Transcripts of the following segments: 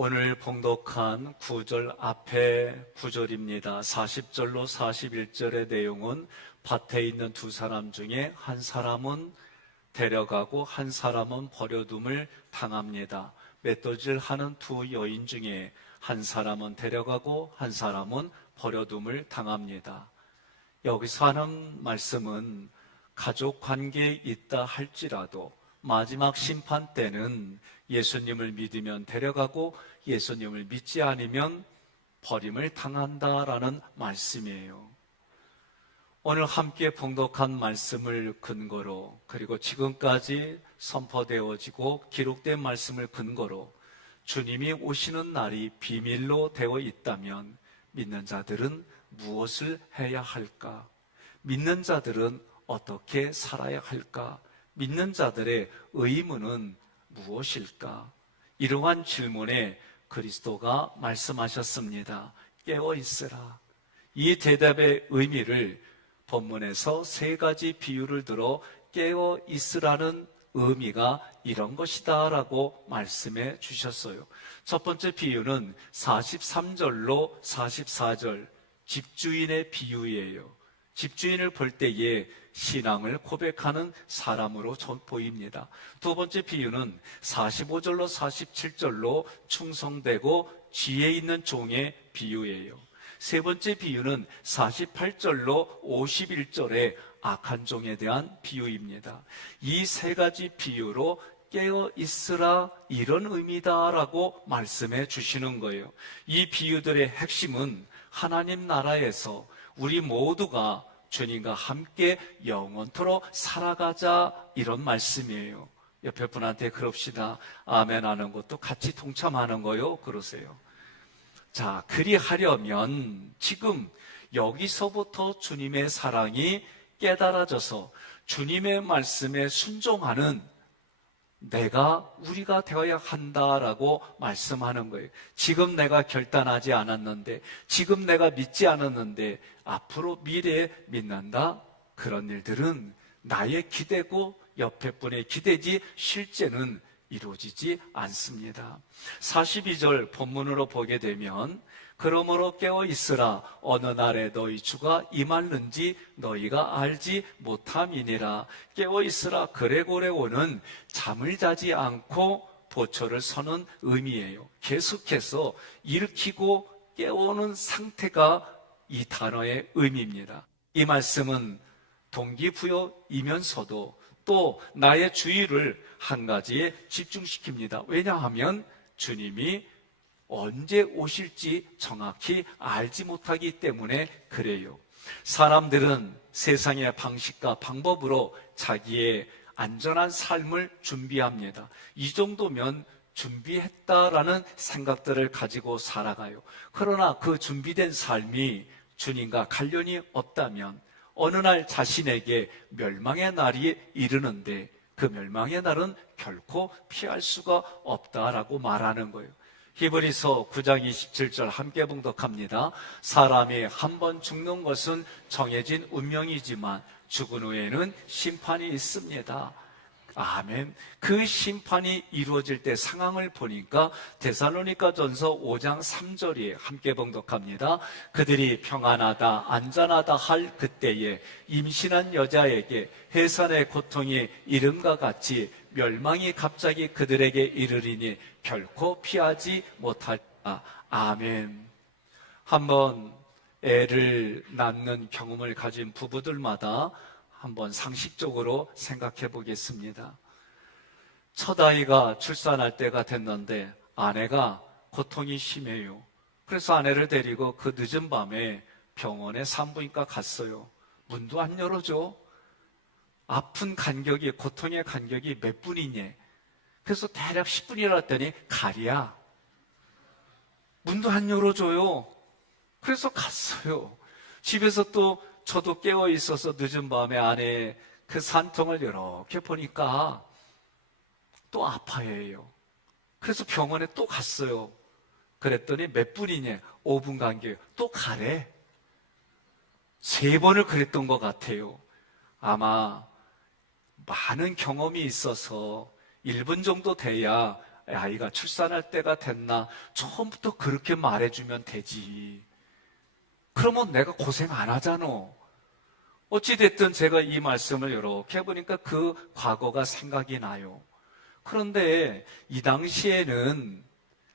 오늘 봉독한 9절 앞에 구절입니다. 40절로 41절의 내용은 밭에 있는 두 사람 중에 한 사람은 데려가고 한 사람은 버려둠을 당합니다. 맷돌질하는 두 여인 중에 한 사람은 데려가고 한 사람은 버려둠을 당합니다. 여기서 하는 말씀은 가족 관계에 있다 할지라도 마지막 심판 때는 예수님을 믿으면 데려가고 예수님을 믿지 않으면 버림을 당한다라는 말씀이에요. 오늘 함께 봉독한 말씀을 근거로, 그리고 지금까지 선포되어지고 기록된 말씀을 근거로 주님이 오시는 날이 비밀로 되어 있다면 믿는 자들은 무엇을 해야 할까? 믿는 자들은 어떻게 살아야 할까? 믿는 자들의 의무는 무엇일까? 이러한 질문에 그리스도가 말씀하셨습니다. 깨어 있으라. 이 대답의 의미를 본문에서 세 가지 비유를 들어 깨어 있으라는 의미가 이런 것이다 라고 말씀해 주셨어요. 첫 번째 비유는 43절로 44절 집주인의 비유예요. 집주인을 볼 때에 신앙을 고백하는 사람으로 보입니다. 두 번째 비유는 45절로 47절로 충성되고 지혜 있는 종의 비유예요. 세 번째 비유는 48절로 51절의 악한 종에 대한 비유입니다. 이 세 가지 비유로 깨어 있으라 이런 의미다라고 말씀해 주시는 거예요. 이 비유들의 핵심은 하나님 나라에서 우리 모두가 주님과 함께 영원토록 살아가자 이런 말씀이에요. 옆에 분한테 그럽시다. 아멘 하는 것도 같이 동참하는 거요. 그러세요. 자, 그리하려면 지금 여기서부터 주님의 사랑이 깨달아져서 주님의 말씀에 순종하는 우리가 되어야 한다라고 말씀하는 거예요. 지금 내가 결단하지 않았는데, 지금 내가 믿지 않았는데 앞으로 미래에 믿는다? 그런 일들은 나의 기대고 옆에 분의 기대지 실제는 이루어지지 않습니다. 42절 본문으로 보게 되면 그러므로 깨어 있으라. 어느 날에 너희 주가 임하는지 너희가 알지 못함이니라. 깨어 있으라. 그레고레 오는 잠을 자지 않고 보초를 서는 의미예요. 계속해서 일으키고 깨우는 상태가 이 단어의 의미입니다. 이 말씀은 동기부여이면서도 또 나의 주의를 한 가지에 집중시킵니다. 왜냐하면 주님이 언제 오실지 정확히 알지 못하기 때문에 그래요. 사람들은 세상의 방식과 방법으로 자기의 안전한 삶을 준비합니다. 이 정도면 준비했다라는 생각들을 가지고 살아가요. 그러나 그 준비된 삶이 주님과 관련이 없다면 어느 날 자신에게 멸망의 날이 이르는데 그 멸망의 날은 결코 피할 수가 없다라고 말하는 거예요. 히브리서 9장 27절 함께 봉독합니다. 사람이 한 번 죽는 것은 정해진 운명이지만 죽은 후에는 심판이 있습니다. 아멘. 그 심판이 이루어질 때 상황을 보니까 데살로니가전서 5장 3절이 함께 봉독합니다. 그들이 평안하다 안전하다 할 그때에 임신한 여자에게 해산의 고통이 이름과 같이 멸망이 갑자기 그들에게 이르리니 결코 피하지 못할까. 아멘. 한번 애를 낳는 경험을 가진 부부들마다 한번 상식적으로 생각해 보겠습니다. 첫 아이가 출산할 때가 됐는데 아내가 고통이 심해요. 그래서 아내를 데리고 그 늦은 밤에 병원에 산부인과 갔어요. 문도 안 열어줘. 아픈 간격이, 고통의 간격이 몇 분이니? 그래서 대략 10분이라 했더니 가리야. 문도 안 열어줘요. 그래서 갔어요. 집에서 또 저도 깨어 있어서 늦은 밤에 아내의 그 산통을 이렇게 보니까 또 아파해요. 그래서 병원에 또 갔어요. 그랬더니 몇 분이냐? 5분 간격. 또 가래. 3번을 그랬던 것 같아요. 아마 많은 경험이 있어서 1분 정도 돼야 아이가 출산할 때가 됐나? 처음부터 그렇게 말해주면 되지. 그러면 내가 고생 안 하잖아. 어찌됐든 제가 이 말씀을 이렇게 해보니까 그 과거가 생각이 나요. 그런데 이 당시에는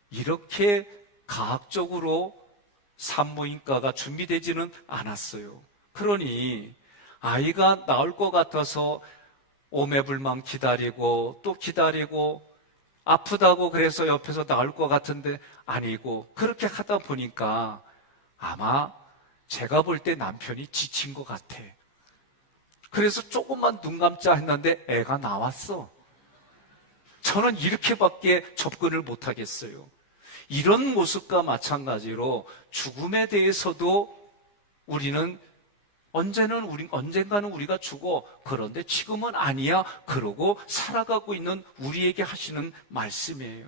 이렇게 과학적으로 산부인과가 준비되지는 않았어요. 그러니 아이가 나올 것 같아서 오매불망 기다리고 또 기다리고 아프다고 그래서 옆에서 나올 것 같은데 아니고 그렇게 하다 보니까 아마 제가 볼 때 남편이 지친 것 같아. 그래서 조금만 눈 감자 했는데 애가 나왔어. 저는 이렇게밖에 접근을 못 하겠어요. 이런 모습과 마찬가지로 죽음에 대해서도 우리는 언젠가는 우리가 죽어. 그런데 지금은 아니야. 그러고 살아가고 있는 우리에게 하시는 말씀이에요.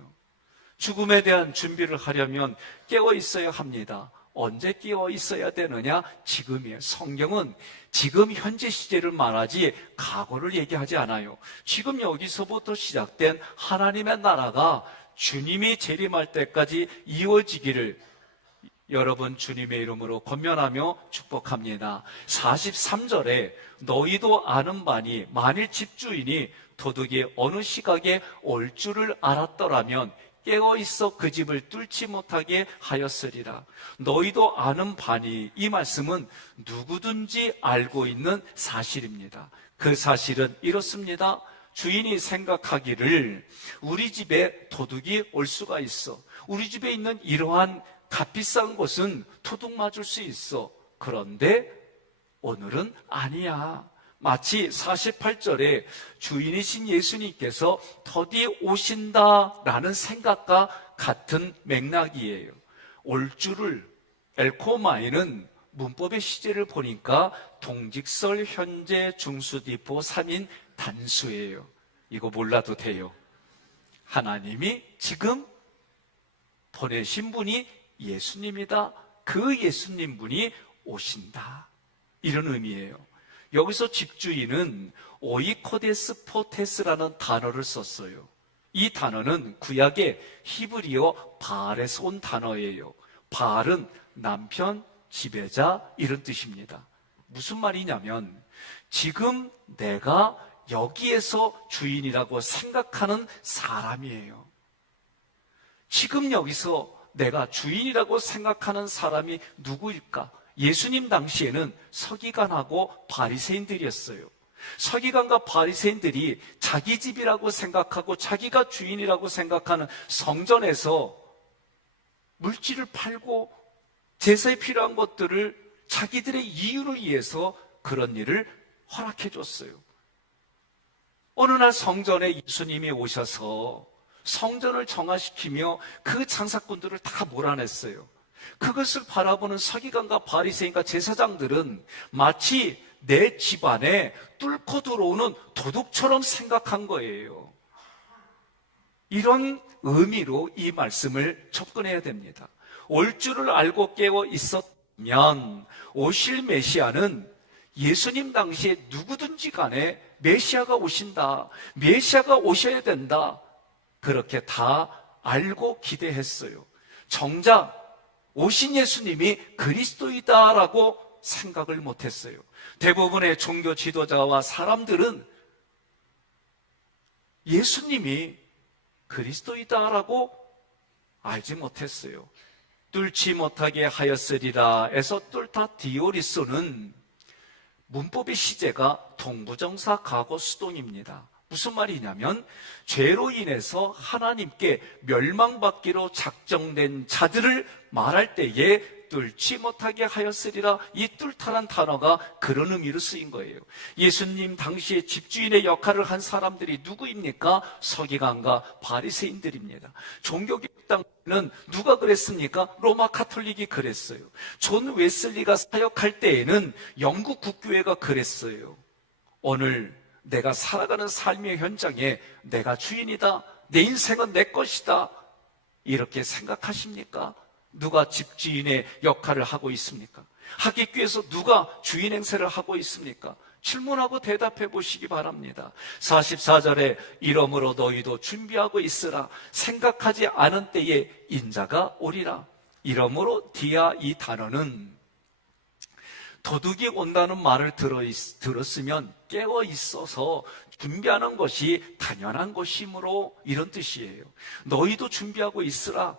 죽음에 대한 준비를 하려면 깨어 있어야 합니다. 언제 깨어 있어야 되느냐? 지금이에요. 성경은 지금 현재 시제를 말하지 과거를 얘기하지 않아요. 지금 여기서부터 시작된 하나님의 나라가 주님이 재림할 때까지 이어지기를 여러분 주님의 이름으로 권면하며 축복합니다. 43절에 너희도 아는 바니 만일 집주인이 도둑이 어느 시각에 올 줄을 알았더라면 깨어있어 그 집을 뚫지 못하게 하였으리라. 너희도 아는 바니, 이 말씀은 누구든지 알고 있는 사실입니다. 그 사실은 이렇습니다. 주인이 생각하기를 우리 집에 도둑이 올 수가 있어. 우리 집에 있는 이러한 값비싼 것은 도둑 맞을 수 있어. 그런데 오늘은 아니야. 마치 48절에 주인이신 예수님께서 더디 오신다라는 생각과 같은 맥락이에요. 올 줄을 엘코마이는 문법의 시제를 보니까 동직설, 현재, 중수디포, 3인 단수예요. 이거 몰라도 돼요. 하나님이 지금 보내신 분이 예수님이다. 그 예수님 분이 오신다. 이런 의미예요. 여기서 집주인은 오이코데스 포테스라는 단어를 썼어요. 이 단어는 구약의 히브리어 바알에서 온 단어예요. 바알은 남편, 지배자 이런 뜻입니다. 무슨 말이냐면 지금 내가 여기에서 주인이라고 생각하는 사람이에요. 지금 여기서 내가 주인이라고 생각하는 사람이 누구일까? 예수님 당시에는 서기관하고 바리새인들이었어요. 서기관과 바리새인들이 자기 집이라고 생각하고 자기가 주인이라고 생각하는 성전에서 물질을 팔고 제사에 필요한 것들을 자기들의 이유를 위해서 그런 일을 허락해 줬어요. 어느 날 성전에 예수님이 오셔서 성전을 정화시키며 그 장사꾼들을 다 몰아냈어요. 그것을 바라보는 서기관과 바리새인과 제사장들은 마치 내 집안에 뚫고 들어오는 도둑처럼 생각한 거예요. 이런 의미로 이 말씀을 접근해야 됩니다. 올 줄을 알고 깨어 있었면 오실 메시아는 예수님 당시에 누구든지 간에 메시아가 오신다, 메시아가 오셔야 된다, 그렇게 다 알고 기대했어요. 정작 오신 예수님이 그리스도이다라고 생각을 못했어요. 대부분의 종교 지도자와 사람들은 예수님이 그리스도이다라고 알지 못했어요. 뚫지 못하게 하였으리라 에서 뚫다 디오리소는 문법의 시제가 동부정사 과거 수동입니다. 무슨 말이냐면 죄로 인해서 하나님께 멸망받기로 작정된 자들을 말할 때에 뚫지 못하게 하였으리라, 이 뚫다란 단어가 그런 의미로 쓰인 거예요. 예수님 당시에 집주인의 역할을 한 사람들이 누구입니까? 서기관과 바리새인들입니다. 종교개혁 당시에는 누가 그랬습니까? 로마 카톨릭이 그랬어요. 존 웨슬리가 사역할 때에는 영국 국교회가 그랬어요. 오늘 내가 살아가는 삶의 현장에 내가 주인이다, 내 인생은 내 것이다, 이렇게 생각하십니까? 누가 집주인의 역할을 하고 있습니까? 하객교에서 누가 주인 행세를 하고 있습니까? 질문하고 대답해 보시기 바랍니다. 44절에 이러므로 너희도 준비하고 있으라. 생각하지 않은 때에 인자가 오리라. 이러므로 디아 이 단어는 도둑이 온다는 말을 들었으면 깨어 있어서 준비하는 것이 당연한 것이므로 이런 뜻이에요. 너희도 준비하고 있으라.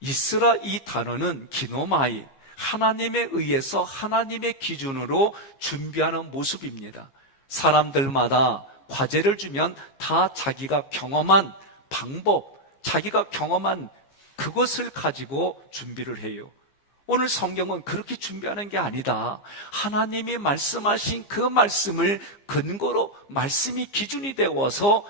있으라 이 단어는 기노마이, 하나님에 의해서 하나님의 기준으로 준비하는 모습입니다. 사람들마다 과제를 주면 다 자기가 경험한 방법, 자기가 경험한 그것을 가지고 준비를 해요. 오늘 성경은 그렇게 준비하는 게 아니다. 하나님이 말씀하신 그 말씀을 근거로 말씀이 기준이 되어서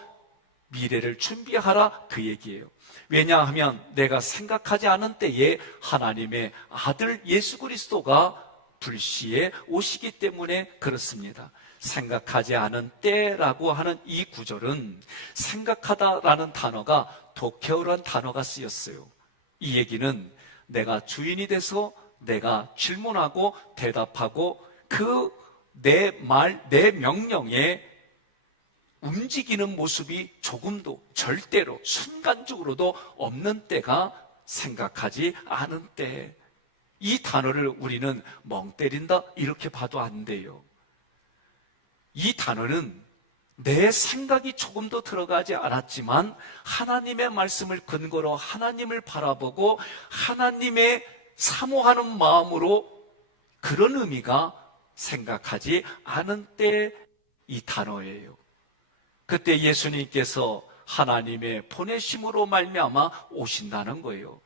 미래를 준비하라 그 얘기예요. 왜냐하면 내가 생각하지 않은 때에 하나님의 아들 예수 그리스도가 불시에 오시기 때문에 그렇습니다. 생각하지 않은 때라고 하는 이 구절은 생각하다라는 단어가 도케오라는 단어가 쓰였어요. 이 얘기는 내가 주인이 돼서 내가 질문하고 대답하고 그 내 말, 내 명령에 움직이는 모습이 조금도 절대로 순간적으로도 없는 때가 생각하지 않은 때. 이 단어를 우리는 멍 때린다 이렇게 봐도 안 돼요. 이 단어는 내 생각이 조금도 들어가지 않았지만 하나님의 말씀을 근거로 하나님을 바라보고 하나님의 사모하는 마음으로 그런 의미가 생각하지 않은 때 이 단어예요. 그때 예수님께서 하나님의 보내심으로 말미암아 오신다는 거예요.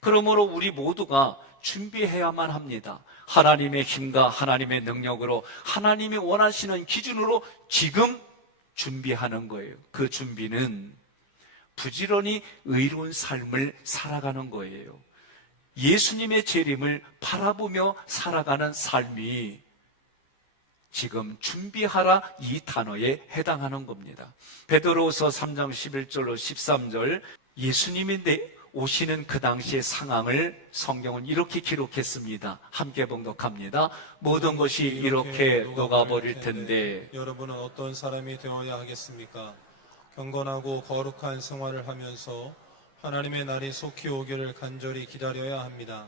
그러므로 우리 모두가 준비해야만 합니다. 하나님의 힘과 하나님의 능력으로 하나님이 원하시는 기준으로 지금 준비하는 거예요. 그 준비는 부지런히 의로운 삶을 살아가는 거예요. 예수님의 재림을 바라보며 살아가는 삶이 지금 준비하라 이 단어에 해당하는 겁니다. 베드로후서 3장 11절로 13절 예수님이 오시는 그 당시의 상황을 성경은 이렇게 기록했습니다. 함께 봉독합니다. 모든 것이 이렇게 녹아버릴 텐데 여러분은 어떤 사람이 되어야 하겠습니까? 경건하고 거룩한 생활을 하면서 하나님의 날이 속히 오기를 간절히 기다려야 합니다.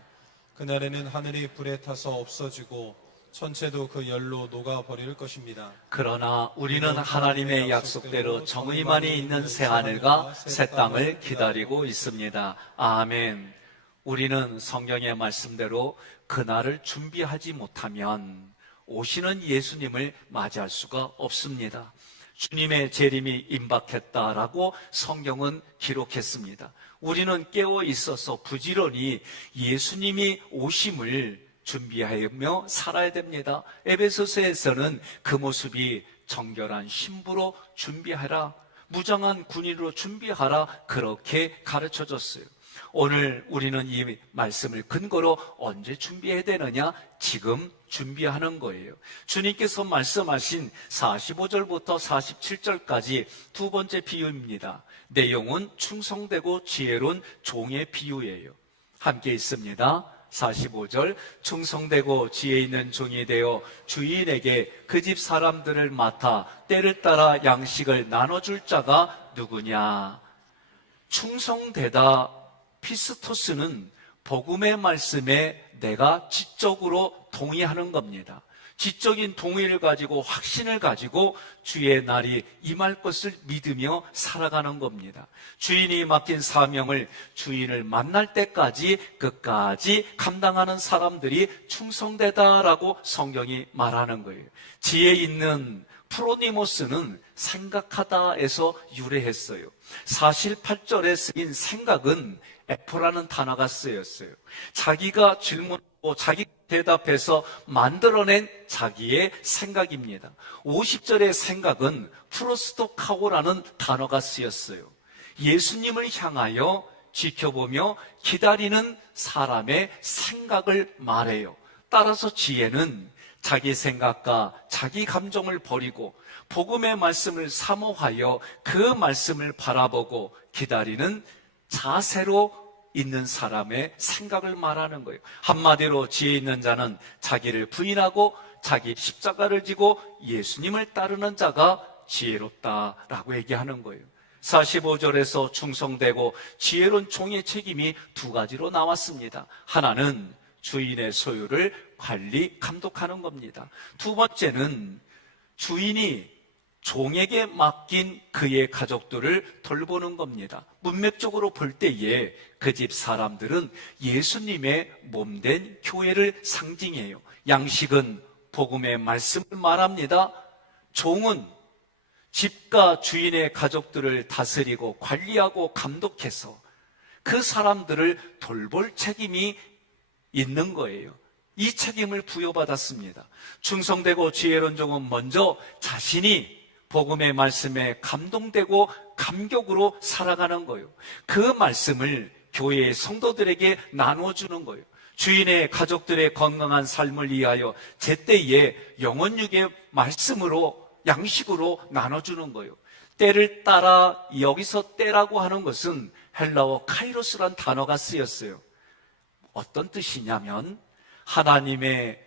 그날에는 하늘이 불에 타서 없어지고 천체도 그 열로 녹아버릴 것입니다. 그러나 우리는 하나님의 약속대로 정의만이 있는 새하늘과 새 땅을 기다리고 있습니다. 아멘. 우리는 성경의 말씀대로 그날을 준비하지 못하면 오시는 예수님을 맞이할 수가 없습니다. 주님의 재림이 임박했다라고 성경은 기록했습니다. 우리는 깨어 있어서 부지런히 예수님이 오심을 준비하며 살아야 됩니다. 에베소서에서는 그 모습이 정결한 신부로 준비하라, 무장한 군인으로 준비하라 그렇게 가르쳐줬어요. 오늘 우리는 이 말씀을 근거로 언제 준비해야 되느냐? 지금 준비하는 거예요. 주님께서 말씀하신 45절부터 47절까지 두 번째 비유입니다. 내용은 충성되고 지혜로운 종의 비유예요. 함께 있습니다. 45절 충성되고 지혜 있는 종이 되어 주인에게 그 집 사람들을 맡아 때를 따라 양식을 나눠줄 자가 누구냐? 충성되다 피스토스는 복음의 말씀에 내가 지적으로 동의하는 겁니다. 지적인 동의를 가지고 확신을 가지고 주의 날이 임할 것을 믿으며 살아가는 겁니다. 주인이 맡긴 사명을 주인을 만날 때까지 끝까지 감당하는 사람들이 충성되다라고 성경이 말하는 거예요. 지혜 있는 프로니모스는 생각하다에서 유래했어요. 사실 8절에 쓰인 생각은 에포라는 단어가 쓰였어요. 자기가 질문하고 자기 대답해서 만들어낸 자기의 생각입니다. 50절의 생각은 프로스토카오라는 단어가 쓰였어요. 예수님을 향하여 지켜보며 기다리는 사람의 생각을 말해요. 따라서 지혜는 자기 생각과 자기 감정을 버리고 복음의 말씀을 사모하여 그 말씀을 바라보고 기다리는 자세로 있는 사람의 생각을 말하는 거예요. 한마디로 지혜 있는 자는 자기를 부인하고 자기 십자가를 지고 예수님을 따르는 자가 지혜롭다라고 얘기하는 거예요. 45절에서 충성되고 지혜로운 종의 책임이 두 가지로 나왔습니다. 하나는 주인의 소유를 관리, 감독하는 겁니다. 두 번째는 주인이 종에게 맡긴 그의 가족들을 돌보는 겁니다. 문맥적으로 볼 때에 그 집 사람들은 예수님의 몸된 교회를 상징해요. 양식은 복음의 말씀을 말합니다. 종은 집과 주인의 가족들을 다스리고 관리하고 감독해서 그 사람들을 돌볼 책임이 있는 거예요. 이 책임을 부여받았습니다. 충성되고 지혜로운 종은 먼저 자신이 복음의 말씀에 감동되고 감격으로 살아가는 거예요. 그 말씀을 교회의 성도들에게 나눠주는 거예요. 주인의 가족들의 건강한 삶을 위하여 제때에 영혼육의 말씀으로 양식으로 나눠주는 거예요. 때를 따라, 여기서 때라고 하는 것은 헬라어 카이로스란 단어가 쓰였어요. 어떤 뜻이냐면 하나님의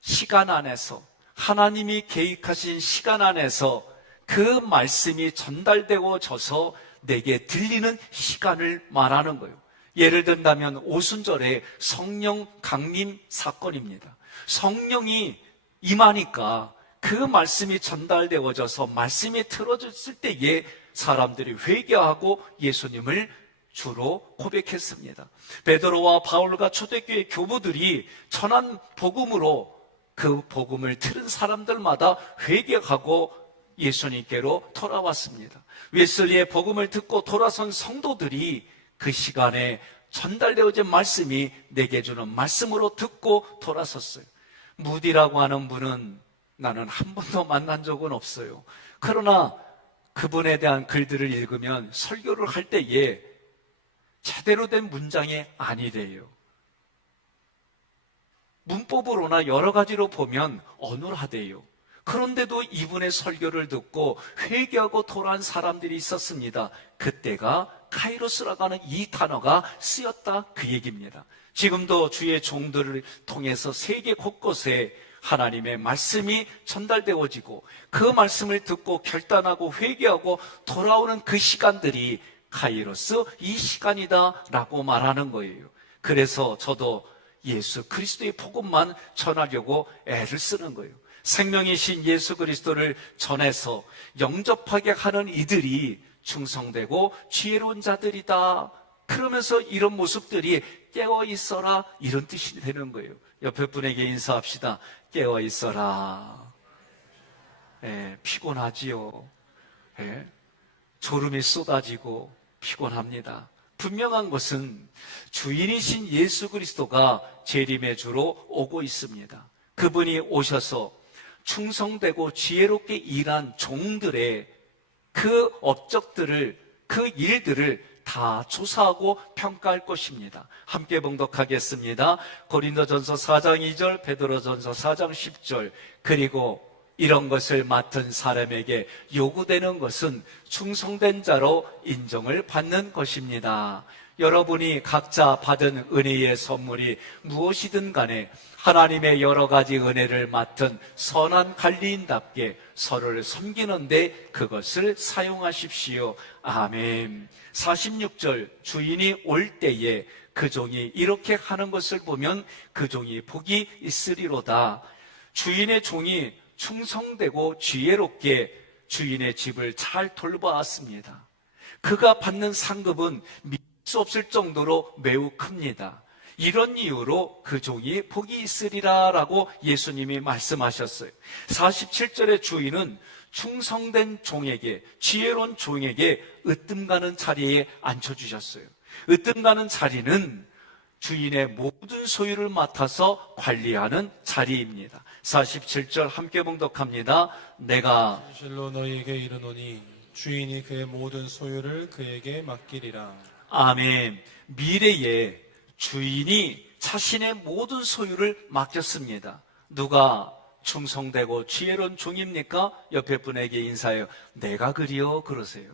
시간 안에서, 하나님이 계획하신 시간 안에서 그 말씀이 전달되고 져서 내게 들리는 시간을 말하는 거예요. 예를 든다면 오순절에 성령 강림 사건입니다. 성령이 임하니까 그 말씀이 전달되어져서 말씀이 틀어졌을 때에 사람들이 회개하고 예수님을 주로 고백했습니다. 베드로와 바울과 초대교회 교부들이 전한 복음으로 그 복음을 들은 사람들마다 회개하고 예수님께로 돌아왔습니다. 웨슬리의 복음을 듣고 돌아선 성도들이 그 시간에 전달되어진 말씀이 내게 주는 말씀으로 듣고 돌아섰어요. 무디라고 하는 분은 나는 한 번도 만난 적은 없어요. 그러나 그분에 대한 글들을 읽으면 설교를 할 때에 제대로 된 문장이 아니래요. 문법으로나 여러 가지로 보면 어눌하대요. 그런데도 이분의 설교를 듣고 회개하고 돌아온 사람들이 있었습니다. 그때가 카이로스라고 하는 이 단어가 쓰였다, 그 얘기입니다. 지금도 주의 종들을 통해서 세계 곳곳에 하나님의 말씀이 전달되어지고 그 말씀을 듣고 결단하고 회개하고 돌아오는 그 시간들이 카이로스, 이 시간이다 라고 말하는 거예요. 그래서 저도 예수 그리스도의 복음만 전하려고 애를 쓰는 거예요. 생명이신 예수 그리스도를 전해서 영접하게 하는 이들이 충성되고 지혜로운 자들이다. 그러면서 이런 모습들이 깨어 있어라, 이런 뜻이 되는 거예요. 옆에 분에게 인사합시다. 깨어 있어라. 피곤하지요. 졸음이 쏟아지고 피곤합니다. 분명한 것은 주인이신 예수 그리스도가 재림의 주로 오고 있습니다. 그분이 오셔서 충성되고 지혜롭게 일한 종들의 그 업적들을, 그 일들을 다 조사하고 평가할 것입니다. 함께 봉독하겠습니다. 고린도전서 4장 2절, 베드로전서 4장 10절. 그리고 이런 것을 맡은 사람에게 요구되는 것은 충성된 자로 인정을 받는 것입니다. 여러분이 각자 받은 은혜의 선물이 무엇이든 간에 하나님의 여러 가지 은혜를 맡은 선한 관리인답게 서로를 섬기는데 그것을 사용하십시오. 아멘. 46절, 주인이 올 때에 그 종이 이렇게 하는 것을 보면 그 종이 복이 있으리로다. 주인의 종이 충성되고 지혜롭게 주인의 집을 잘 돌보았습니다. 그가 받는 상급은 믿을 수 없을 정도로 매우 큽니다. 이런 이유로 그 종이 복이 있으리라 라고 예수님이 말씀하셨어요. 47절의 주인은 충성된 종에게, 지혜로운 종에게 으뜸가는 자리에 앉혀주셨어요. 으뜸가는 자리는 주인의 모든 소유를 맡아서 관리하는 자리입니다. 47절 함께 봉독합니다. 내가 진실로 너희에게 이르노니 주인이 그의 모든 소유를 그에게 맡기리라. 아멘. 미래에 주인이 자신의 모든 소유를 맡겼습니다. 누가 충성되고 지혜로운 종입니까? 옆에 분에게 인사해요. 내가 그리요, 그러세요.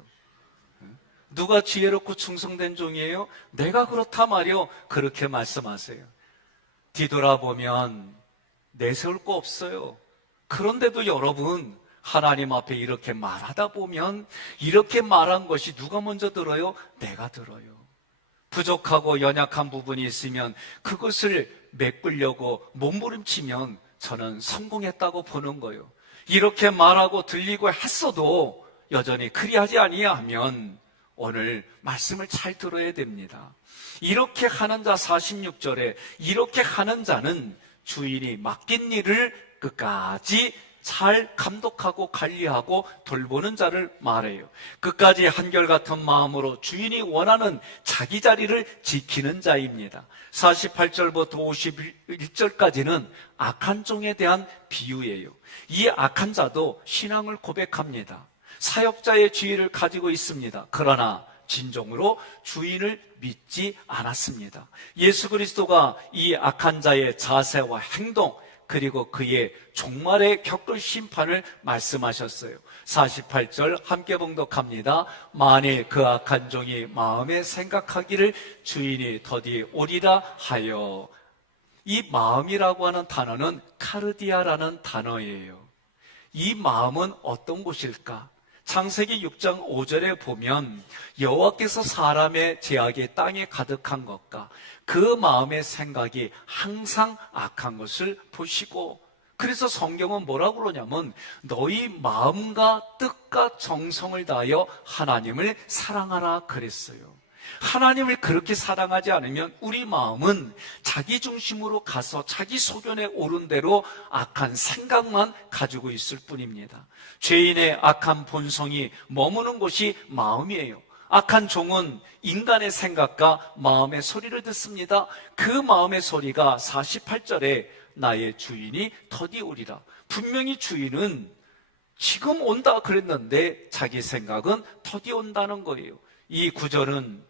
누가 지혜롭고 충성된 종이에요? 내가 그렇다 말이요. 그렇게 말씀하세요. 뒤돌아보면 내세울 거 없어요. 그런데도 여러분, 하나님 앞에 이렇게 말하다 보면 이렇게 말한 것이 누가 먼저 들어요? 내가 들어요. 부족하고 연약한 부분이 있으면 그것을 메꾸려고 몸부림치면 저는 성공했다고 보는 거예요. 이렇게 말하고 들리고 했어도 여전히 그리하지 아니하면 오늘 말씀을 잘 들어야 됩니다. 이렇게 하는 자 46절에 이렇게 하는 자는 주인이 맡긴 일을 끝까지 잘 감독하고 관리하고 돌보는 자를 말해요. 끝까지 한결같은 마음으로 주인이 원하는 자기 자리를 지키는 자입니다. 48절부터 51절까지는 악한 종에 대한 비유예요. 이 악한 자도 신앙을 고백합니다. 사역자의 지위를 가지고 있습니다. 그러나 진정으로 주인을 믿지 않았습니다. 예수 그리스도가 이 악한 자의 자세와 행동, 그리고 그의 종말에 겪을 심판을 말씀하셨어요. 48절 함께 봉독합니다. 만일 그 악한 종이 마음에 생각하기를 주인이 더디 오리라 하여. 이 마음이라고 하는 단어는 카르디아라는 단어예요. 이 마음은 어떤 곳일까? 창세기 6장 5절에 보면 여호와께서 사람의 죄악이 땅에 가득한 것과 그 마음의 생각이 항상 악한 것을 보시고, 그래서 성경은 뭐라고 그러냐면 너희 마음과 뜻과 정성을 다하여 하나님을 사랑하라 그랬어요. 하나님을 그렇게 사랑하지 않으면 우리 마음은 자기 중심으로 가서 자기 소견에 오른 대로 악한 생각만 가지고 있을 뿐입니다. 죄인의 악한 본성이 머무는 곳이 마음이에요. 악한 종은 인간의 생각과 마음의 소리를 듣습니다. 그 마음의 소리가 48절에 나의 주인이 더디 오리라. 분명히 주인은 지금 온다 그랬는데 자기 생각은 더디 온다는 거예요. 이 구절은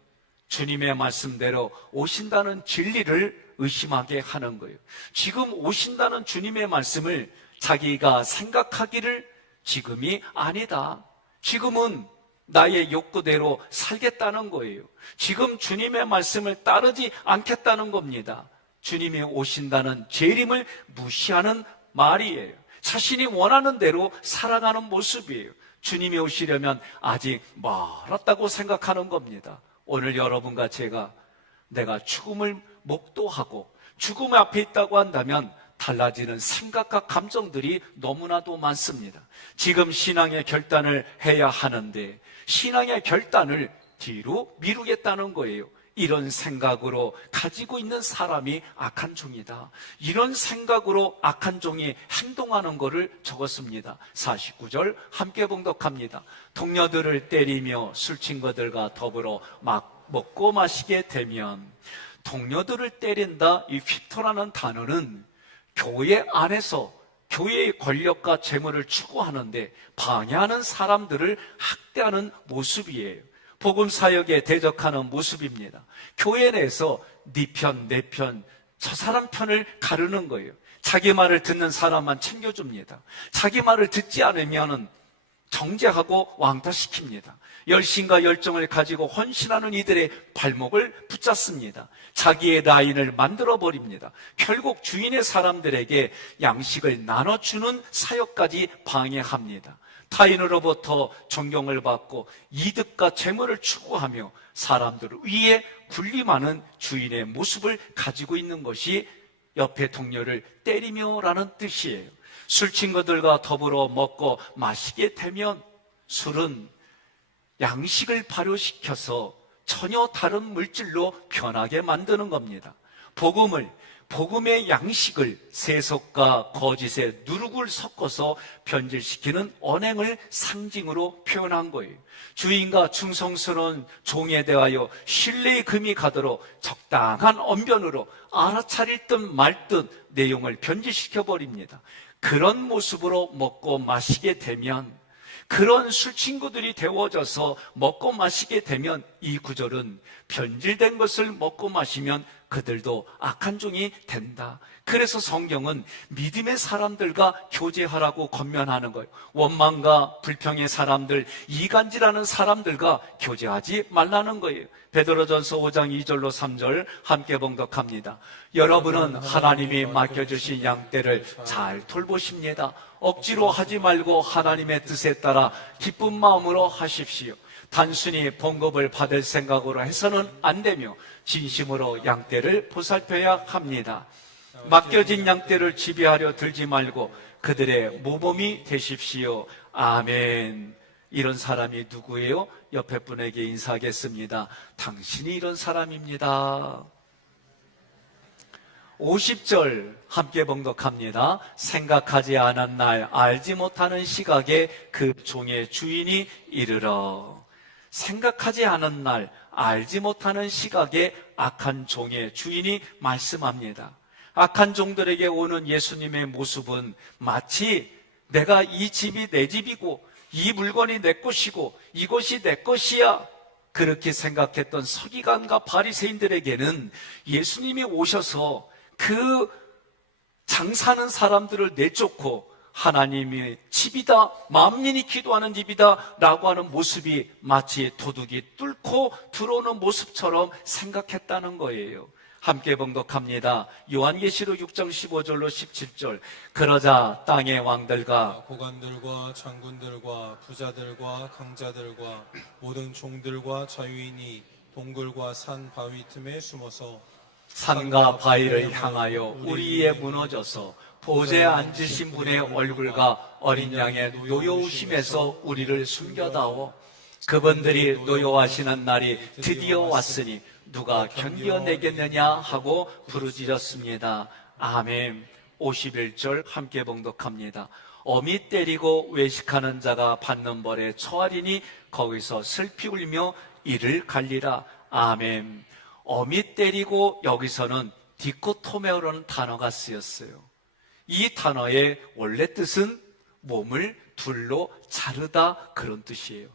주님의 말씀대로 오신다는 진리를 의심하게 하는 거예요. 지금 오신다는 주님의 말씀을 자기가 생각하기를 지금이 아니다. 지금은 나의 욕구대로 살겠다는 거예요. 지금 주님의 말씀을 따르지 않겠다는 겁니다. 주님이 오신다는 재림을 무시하는 말이에요. 자신이 원하는 대로 살아가는 모습이에요. 주님이 오시려면 아직 멀었다고 생각하는 겁니다. 오늘 여러분과 제가 내가 죽음을 목도하고 죽음 앞에 있다고 한다면 달라지는 생각과 감정들이 너무나도 많습니다. 지금 신앙의 결단을 해야 하는데 신앙의 결단을 뒤로 미루겠다는 거예요. 이런 생각으로 가지고 있는 사람이 악한 종이다. 이런 생각으로 악한 종이 행동하는 것을 적었습니다. 49절 함께 봉독합니다. 동료들을 때리며 술친구들과 더불어 막 먹고 마시게 되면, 동료들을 때린다, 이 휘토라는 단어는 교회 안에서 교회의 권력과 재물을 추구하는데 방해하는 사람들을 학대하는 모습이에요. 복음 사역에 대적하는 모습입니다. 교회 내에서 네 편, 내 편, 저 사람 편을 가르는 거예요. 자기 말을 듣는 사람만 챙겨줍니다. 자기 말을 듣지 않으면 정죄하고 왕따시킵니다. 열심과 열정을 가지고 헌신하는 이들의 발목을 붙잡습니다. 자기의 라인을 만들어버립니다. 결국 주인의 사람들에게 양식을 나눠주는 사역까지 방해합니다. 타인으로부터 존경을 받고 이득과 재물을 추구하며 사람들 위에 군림하는 주인의 모습을 가지고 있는 것이 옆에 동료를 때리며라는 뜻이에요. 술 친구들과 더불어 먹고 마시게 되면, 술은 양식을 발효시켜서 전혀 다른 물질로 변하게 만드는 겁니다. 복음의 양식을 세속과 거짓의 누룩을 섞어서 변질시키는 언행을 상징으로 표현한 거예요. 주인과 충성스러운 종에 대하여 신뢰의 금이 가도록 적당한 언변으로 알아차릴 듯 말 듯 내용을 변질시켜버립니다. 그런 모습으로 먹고 마시게 되면, 그런 술 친구들이 되어져서 먹고 마시게 되면, 이 구절은 변질된 것을 먹고 마시면 그들도 악한 종이 된다. 그래서 성경은 믿음의 사람들과 교제하라고 권면하는 거예요. 원망과 불평의 사람들, 이간질하는 사람들과 교제하지 말라는 거예요. 베드로전서 5장 2절로 3절 함께 봉독합니다. 여러분은 하나님이 맡겨주신 양떼를 잘 돌보십니다. 억지로 하지 말고 하나님의 뜻에 따라 기쁜 마음으로 하십시오. 단순히 봉급을 받을 생각으로 해서는 안 되며 진심으로 양떼를 보살펴야 합니다. 맡겨진 양떼를 지배하려 들지 말고 그들의 모범이 되십시오. 아멘. 이런 사람이 누구예요? 옆에 분에게 인사하겠습니다. 당신이 이런 사람입니다. 50절 함께 봉독합니다. 생각하지 않은 날, 알지 못하는 시각에 그 종의 주인이 이르러. 생각하지 않은 날, 알지 못하는 시각에 악한 종의 주인이 말씀합니다. 악한 종들에게 오는 예수님의 모습은 마치 내가 이 집이 내 집이고 이 물건이 내 것이고 이것이 내 것이야, 그렇게 생각했던 서기관과 바리새인들에게는 예수님이 오셔서 그 장사하는 사람들을 내쫓고 하나님의 집이다, 만민이 기도하는 집이다 라고 하는 모습이 마치 도둑이 뚫고 들어오는 모습처럼 생각했다는 거예요. 함께 봉독합니다. 요한계시록 6장 15절로 17절. 그러자 땅의 왕들과 고관들과 장군들과 부자들과 강자들과 모든 종들과 자유인이 동굴과 산 바위 틈에 숨어서 산과 바위를 향하여 우리에 무너져서 보좌에 앉으신 분의 얼굴과 어린 양의 노여우심에서 우리를 숨겨다오. 그분들이 노여워하시는 날이 드디어 왔으니 누가 견뎌내겠느냐 하고 부르짖었습니다. 아멘. 51절 함께 봉독합니다. 어미 때리고 외식하는 자가 받는 벌에 처하리니 거기서 슬피 울며 이를 갈리라. 아멘. 어미 때리고, 여기서는 디코토메오라는 단어가 쓰였어요. 이 단어의 원래 뜻은 몸을 둘로 자르다, 그런 뜻이에요.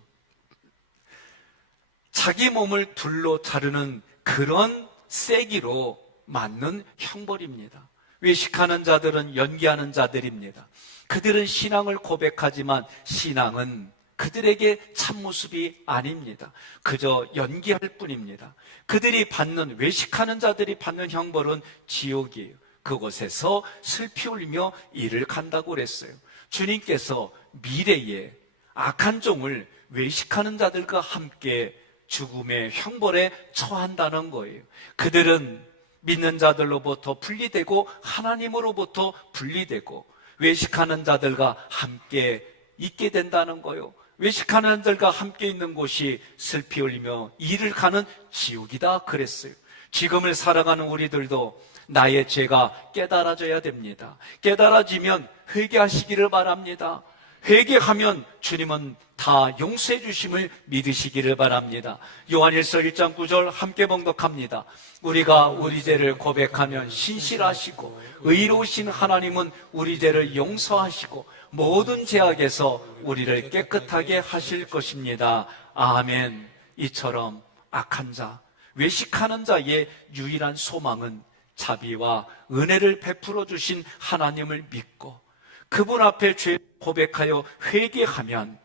자기 몸을 둘로 자르는 그런 세기로 맞는 형벌입니다. 외식하는 자들은 연기하는 자들입니다. 그들은 신앙을 고백하지만 신앙은 그들에게 참모습이 아닙니다. 그저 연기할 뿐입니다. 그들이 받는, 외식하는 자들이 받는 형벌은 지옥이에요. 그곳에서 슬피 울며 이를 간다고 그랬어요. 주님께서 미래에 악한 종을 외식하는 자들과 함께 죽음의 형벌에 처한다는 거예요. 그들은 믿는 자들로부터 분리되고 하나님으로부터 분리되고 외식하는 자들과 함께 있게 된다는 거예요. 외식하는 자들과 함께 있는 곳이 슬피 흘리며 이를 가는 지옥이다 그랬어요. 지금을 살아가는 우리들도 나의 죄가 깨달아져야 됩니다. 깨달아지면 회개하시기를 바랍니다. 회개하면 주님은 다 용서해 주심을 믿으시기를 바랍니다. 요한일서 1장 9절 함께 봉독합니다. 우리가 우리 죄를 고백하면 신실하시고 의로우신 하나님은 우리 죄를 용서하시고 모든 죄악에서 우리를 깨끗하게 하실 것입니다. 아멘. 이처럼 악한 자, 외식하는 자의 유일한 소망은 자비와 은혜를 베풀어 주신 하나님을 믿고 그분 앞에 죄 고백하여 회개하면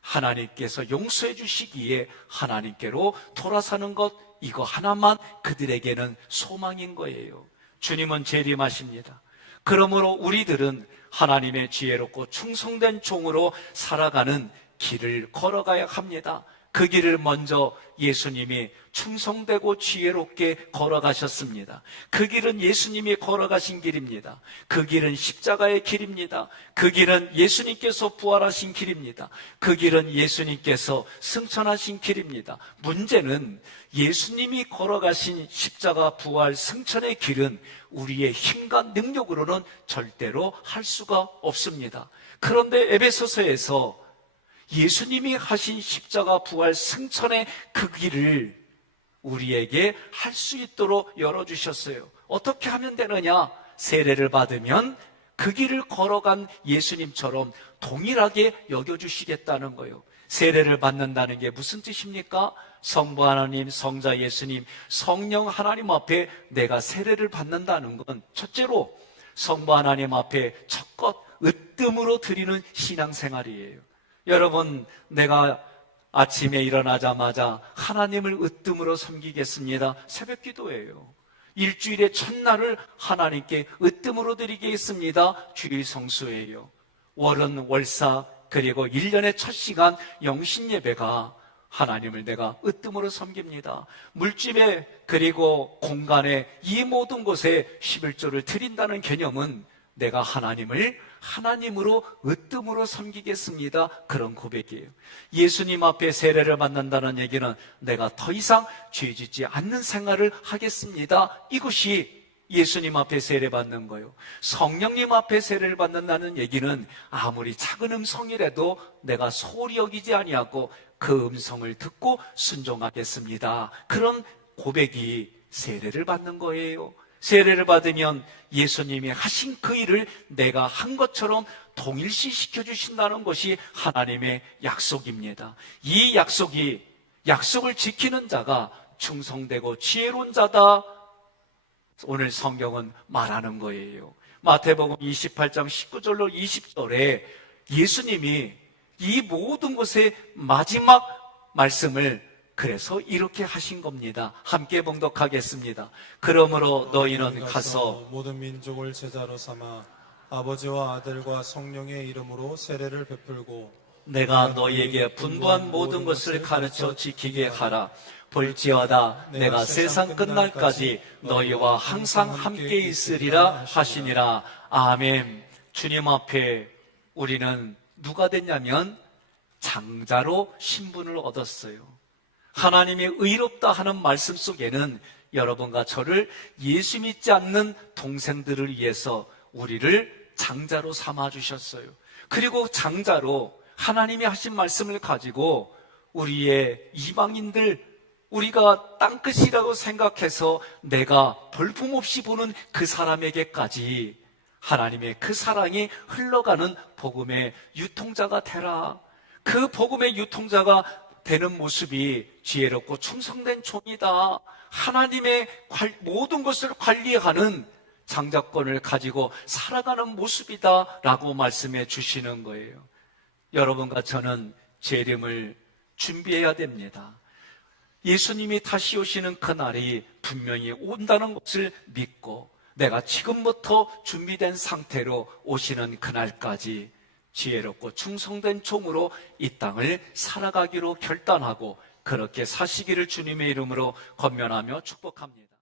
하나님께서 용서해 주시기에 하나님께로 돌아서는 것, 이거 하나만 그들에게는 소망인 거예요. 주님은 재림하십니다. 그러므로 우리들은 하나님의 지혜롭고 충성된 종으로 살아가는 길을 걸어가야 합니다. 그 길을 먼저 예수님이 충성되고 지혜롭게 걸어가셨습니다. 그 길은 예수님이 걸어가신 길입니다. 그 길은 십자가의 길입니다. 그 길은 예수님께서 부활하신 길입니다. 그 길은 예수님께서 승천하신 길입니다. 문제는 예수님이 걸어가신 십자가 부활 승천의 길은 우리의 힘과 능력으로는 절대로 할 수가 없습니다. 그런데 에베소서에서 예수님이 하신 십자가 부활 승천의 그 길을 우리에게 할 수 있도록 열어주셨어요. 어떻게 하면 되느냐? 세례를 받으면 그 길을 걸어간 예수님처럼 동일하게 여겨주시겠다는 거예요. 세례를 받는다는 게 무슨 뜻입니까? 성부 하나님, 성자 예수님, 성령 하나님 앞에 내가 세례를 받는다는 건 첫째로 성부 하나님 앞에 첫껏 으뜸으로 드리는 신앙생활이에요. 여러분, 내가 아침에 일어나자마자 하나님을 으뜸으로 섬기겠습니다. 새벽 기도예요. 일주일의 첫날을 하나님께 으뜸으로 드리겠습니다. 주일 성수예요. 월은 월사, 그리고 1년의 첫 시간 영신 예배가 하나님을 내가 으뜸으로 섬깁니다. 물집에 그리고 공간에 이 모든 곳에 11조를 드린다는 개념은 내가 하나님을 하나님으로 으뜸으로 섬기겠습니다. 그런 고백이에요. 예수님 앞에 세례를 받는다는 얘기는 내가 더 이상 죄짓지 않는 생활을 하겠습니다. 이것이 예수님 앞에 세례 받는 거예요. 성령님 앞에 세례를 받는다는 얘기는 아무리 작은 음성이라도 내가 소홀히 여기지 아니하고 그 음성을 듣고 순종하겠습니다. 그런 고백이 세례를 받는 거예요. 세례를 받으면 예수님이 하신 그 일을 내가 한 것처럼 동일시 시켜주신다는 것이 하나님의 약속입니다. 이 약속을 지키는 자가 충성되고 지혜로운 자다. 오늘 성경은 말하는 거예요. 마태복음 28장 19절로 20절에 예수님이 이 모든 것의 마지막 말씀을 그래서 이렇게 하신 겁니다. 함께 봉독하겠습니다. 그러므로 너희는 가서 모든 민족을 제자로 삼아 아버지와 아들과 성령의 이름으로 세례를 베풀고 내가 너희에게 분부한 모든 것을 가르쳐 지키게 하라. 볼지어다 내가 세상 끝날까지 너희와 항상 함께 있으리라 하시니라. 아멘. 주님 앞에 우리는 누가 됐냐면 장자로 신분을 얻었어요. 하나님이 의롭다 하는 말씀 속에는 여러분과 저를 예수 믿지 않는 동생들을 위해서 우리를 장자로 삼아주셨어요. 그리고 장자로 하나님이 하신 말씀을 가지고 우리의 이방인들, 우리가 땅끝이라고 생각해서 내가 볼품없이 보는 그 사람에게까지 하나님의 그 사랑이 흘러가는 복음의 유통자가 되라. 그 복음의 유통자가 되는 모습이 지혜롭고 충성된 종이다. 하나님의 모든 것을 관리하는 장자권을 가지고 살아가는 모습이다 라고 말씀해 주시는 거예요. 여러분과 저는 재림을 준비해야 됩니다. 예수님이 다시 오시는 그날이 분명히 온다는 것을 믿고 내가 지금부터 준비된 상태로 오시는 그날까지 지혜롭고 충성된 종으로 이 땅을 살아가기로 결단하고 그렇게 사시기를 주님의 이름으로 권면하며 축복합니다.